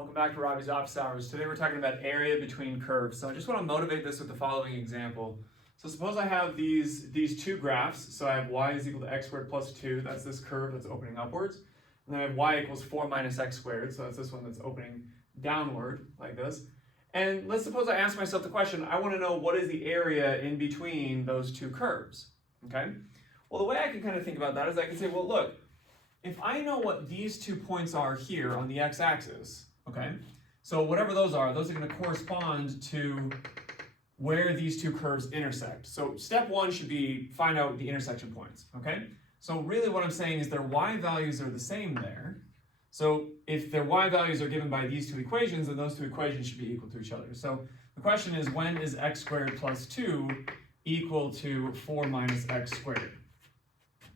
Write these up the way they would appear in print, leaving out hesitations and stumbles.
Welcome back to Robbie's Office Hours. Today we're talking about area between curves. So I just want to motivate this with the following example. So suppose I have these two graphs. So I have y is equal to x squared plus 2. That's this curve that's opening upwards. And then I have y equals 4 minus x squared. So that's this one that's opening downward like this. And let's suppose I ask myself the question, I want to know what is the area in between those two curves. Okay? Well, the way I can kind of think about that is I can say, well, look, if I know what these 2 points are here on the x-axis, okay, so whatever those are going to correspond to where these two curves intersect. So step one should be find out the intersection points, okay? So really what I'm saying is their y values are the same there. So if their y values are given by these two equations, then those two equations should be equal to each other. So the question is, when is x squared plus 2 equal to 4 minus x squared?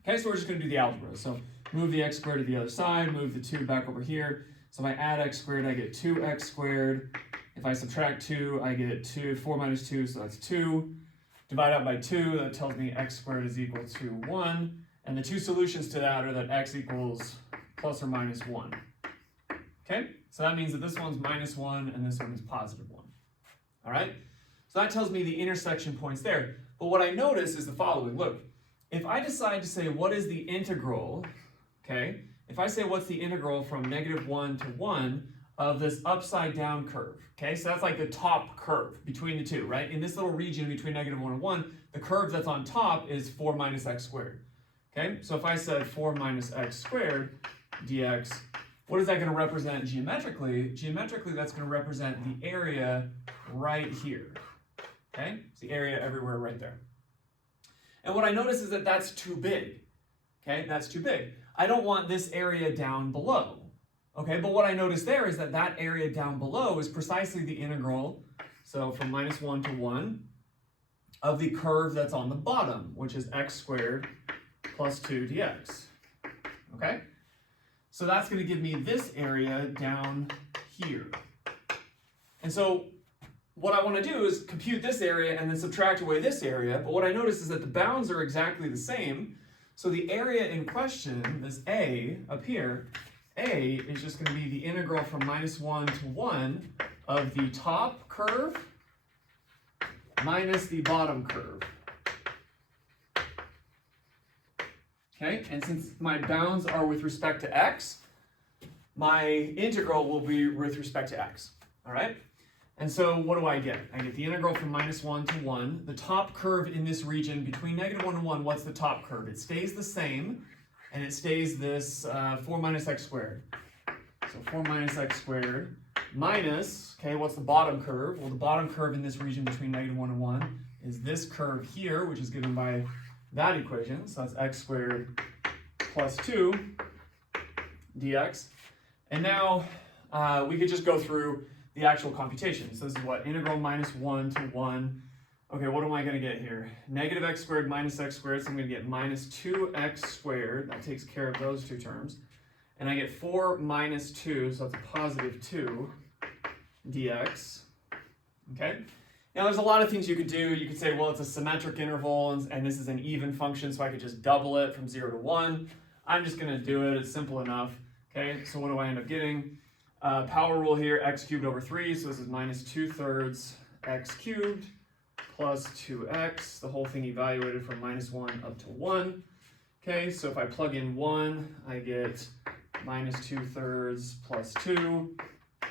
Okay, so we're just going to do the algebra. So move the x squared to the other side, move the 2 back over here. So if I add x squared, I get 2x squared. If I subtract 2, I get 4 minus 2, so that's 2. Divide out by 2, that tells me x squared is equal to 1. And the two solutions to that are that x equals plus or minus 1. Okay, so that means that this one's minus 1 and this one is positive 1. All right, so that tells me the intersection points there. But what I notice is the following. Look, if I decide to say what is the integral, okay, if I say what's the integral from -1 to 1 of this upside down curve, okay, so that's like the top curve between the two, right? In this little region between -1 and 1, the curve that's on top is 4 minus x squared, okay? So if I said 4 minus x squared dx, what is that going to represent geometrically? Geometrically, that's going to represent the area right here, okay? It's the area everywhere right there. And what I notice is that that's too big, okay? That's too big. I don't want this area down below, okay? But what I notice there is that that area down below is precisely the integral, so from -1 to 1, of the curve that's on the bottom, which is x squared plus 2 dx, okay? So that's going to give me this area down here. And so what I want to do is compute this area and then subtract away this area, but what I notice is that the bounds are exactly the same. So the area in question, this a up here, a is just going to be the integral from -1 to 1 of the top curve minus the bottom curve. Okay, and since my bounds are with respect to x, my integral will be with respect to x, all right? And so what do I get? I get the integral from -1 to 1. The top curve in this region between -1 and 1, what's the top curve? It stays the same, and it stays this 4 minus x squared. So 4 minus x squared minus, okay, what's the bottom curve? Well, the bottom curve in this region between -1 and 1 is this curve here, which is given by that equation. So that's x squared plus 2 dx. And now we could just go through the actual computation. So this is what? Integral -1 to 1. Okay, what am I going to get here? Negative x squared minus x squared, so I'm going to get minus 2x squared. That takes care of those two terms. And I get 4 minus 2, so that's a positive 2 dx. Okay? Now there's a lot of things you could do. You could say, well, it's a symmetric interval, and this is an even function, so I could just double it from 0 to 1. I'm just going to do it. It's simple enough. Okay, so what do I end up getting? Power rule here, x cubed over 3, so this is minus 2/3 x cubed plus 2x, the whole thing evaluated from -1 up to 1. Okay, so if I plug in 1, I get minus 2/3 plus 2.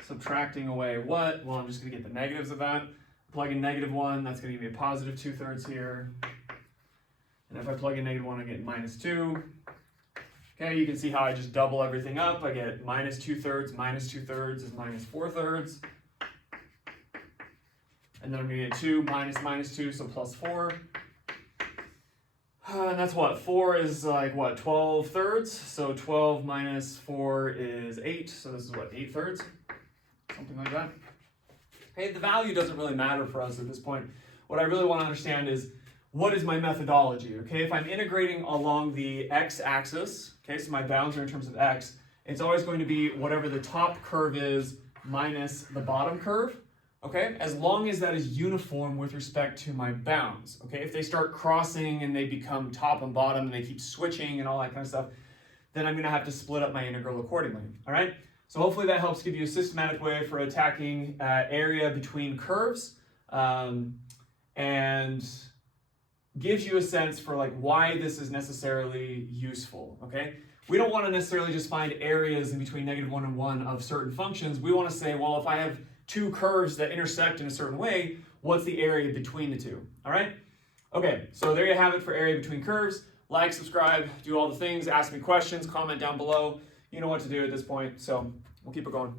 Subtracting away what? Well, I'm just going to get the negatives of that. Plug in -1, that's going to give me a positive 2/3 here. And if I plug in -1, I get minus 2. Okay, you can see how I just double everything up. I get minus 2/3 minus 2/3 is minus 4/3. And then I'm going to get 2 minus minus 2, so plus 4. And that's what? 4 is like what? 12/3. So 12 minus 4 is 8. So this is what? 8/3? Something like that. Hey, the value doesn't really matter for us at this point. What I really want to understand is, what is my methodology? Okay, if I'm integrating along the x-axis, okay, so my bounds are in terms of x, it's always going to be whatever the top curve is minus the bottom curve, okay, as long as that is uniform with respect to my bounds, okay? If they start crossing and they become top and bottom and they keep switching and all that kind of stuff, then I'm going to have to split up my integral accordingly, all right? So hopefully that helps give you a systematic way for attacking area between curves, and gives you a sense for like why this is necessarily useful, okay? We don't want to necessarily just find areas in between -1 and 1 of certain functions. We want to say, well, if I have two curves that intersect in a certain way, what's the area between the two, all right? Okay, so there you have it for area between curves. Like, subscribe, do all the things, ask me questions, comment down below. You know what to do at this point, so we'll keep it going.